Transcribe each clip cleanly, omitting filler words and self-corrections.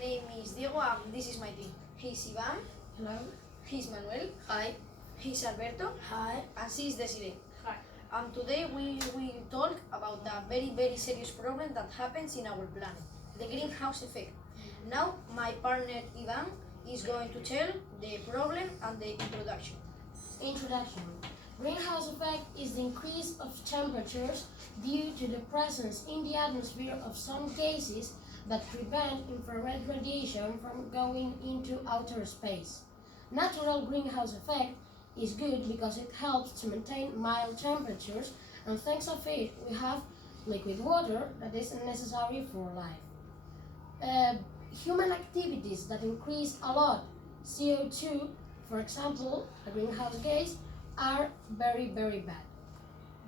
name is Diego and this is my team. He's Ivan. Hello. He's Manuel. Hi. He's Alberto. Hi. And she's Desiree. Hi. And today we will talk about a very serious problem that happens in our planet, the greenhouse effect. Now my partner Ivan is going to tell the problem and the introduction. Introduction. Greenhouse effect is the increase of temperatures due to the presence in the atmosphere of some gases that prevent infrared radiation from going into outer space. Natural greenhouse effect is good because it helps to maintain mild temperatures, and thanks of it we have liquid water that is necessary for life. Human activities that increase a lot CO2, for example, a greenhouse gas, are very bad.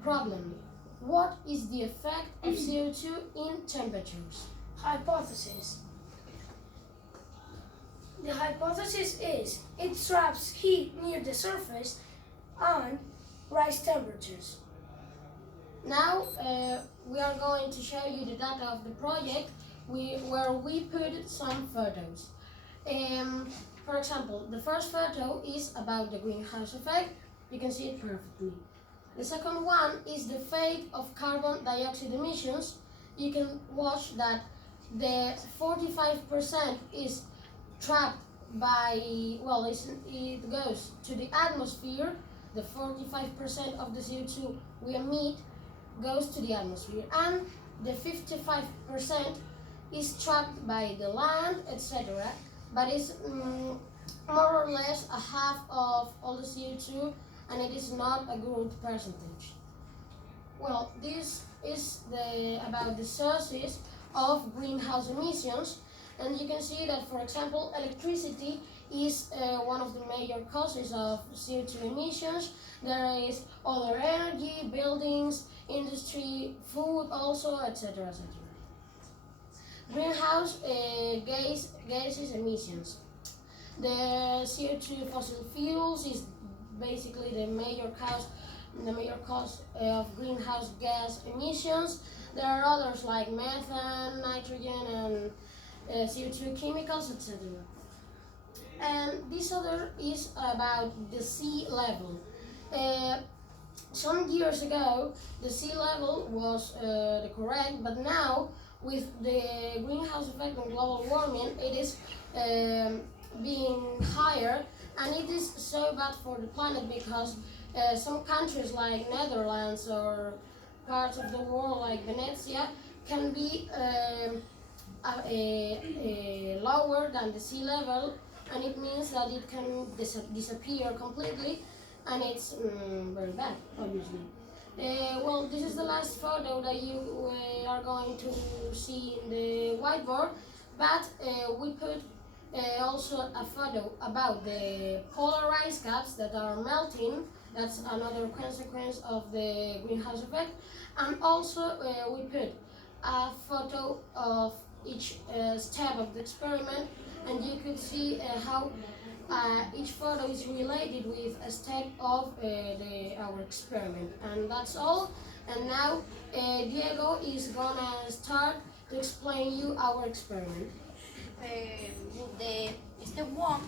Problem. What is the effect of CO2 in temperatures? Hypothesis. The hypothesis is it traps heat near the surface and rise temperatures. Now we are going to show you the data of the project where we put some photos. For example, the first photo is about the greenhouse effect. You can see it perfectly. The second one is the fate of carbon dioxide emissions. You can watch that the 45% is trapped by, well, it goes to the atmosphere. The 45% of the CO2 we emit goes to the atmosphere, and the 55% is trapped by the land, etc. But it's more or less a half of all the CO2, and it is not a good percentage. Well, this is about the sources of greenhouse emissions, and you can see that, for example, electricity is one of the major causes of CO2 emissions. There is other energy, buildings, industry, food also, etc. Greenhouse gases emissions. The CO2 fossil fuels is basically the major cause of greenhouse gas emissions. There are others like methane, nitrogen, and CO2 chemicals, etc. And this other is about the sea level. Some years ago, the sea level was the correct, but now with the greenhouse effect on global warming, it is being higher, and it is so bad for the planet because some countries like Netherlands or parts of the world like Venetia can be lower than the sea level, and it means that it can disappear completely, and it's very bad, obviously. Well, this is the last photo that you are going to see in the whiteboard, but we put also a photo about the polar ice caps that are melting. That's another consequence of the greenhouse effect. And also we put a photo of each step of the experiment, and you could see how each photo is related with a step of our experiment. And that's all. And now Diego is gonna start to explain you our experiment. The step 1,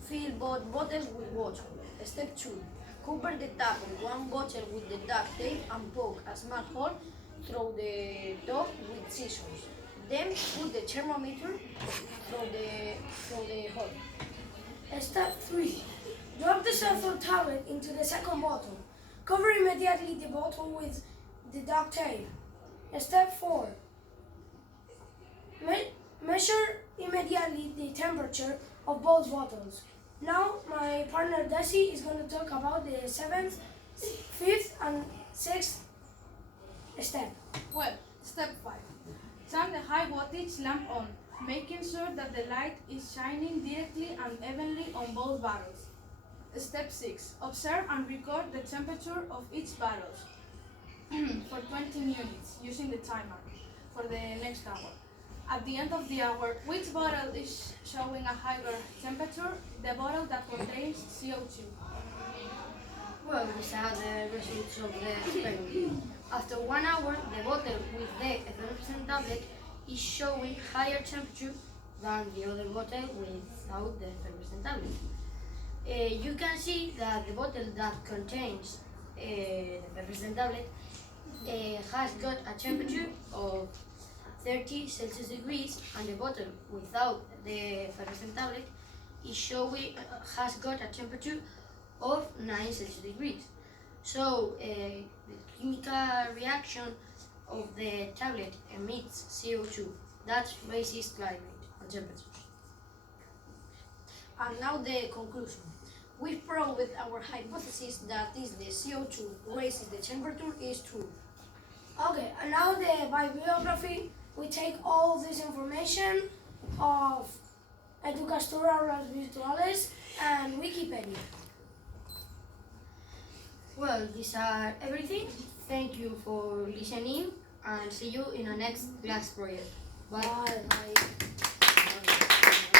fill both bottles with water. Step 2, cover the top of one bottle with the duct tape and poke a small hole through the top with scissors. Then put the thermometer through the hole. Step 3. Drop the sulfur tablet into the second bottle. Cover immediately the bottle with the duct tape. Step 4. Measure immediately the temperature of both bottles. Now my partner Desi is going to talk about the 7th, 5th and 6th step. Well, step 5. Turn the high voltage lamp on, making sure that the light is shining directly and evenly on both barrels. Step 6. Observe and record the temperature of each barrel for 20 minutes using the timer for the next hour. At the end of the hour, which bottle is showing a higher temperature? The bottle that contains CO2. Well, these are the results of the experiment. After 1 hour, the bottle with the effervescent tablet is showing higher temperature than the other bottle without the effervescent tablet. You can see that the bottle that contains the effervescent tablet has got a temperature of 30 Celsius degrees, and the bottle without the effervescent tablet is showing has got a temperature of 9 Celsius degrees. So the chemical reaction of the tablet emits CO2 that raises climate and temperatures. And now the conclusion. We proved our hypothesis that is the CO2 raises the temperature is true. Okay, and now the bibliography. We take all this information of Educastura Aulas Virtuales and Wikipedia. Well, these are everything. Thank you for listening and see you in our next class project. Bye. Bye.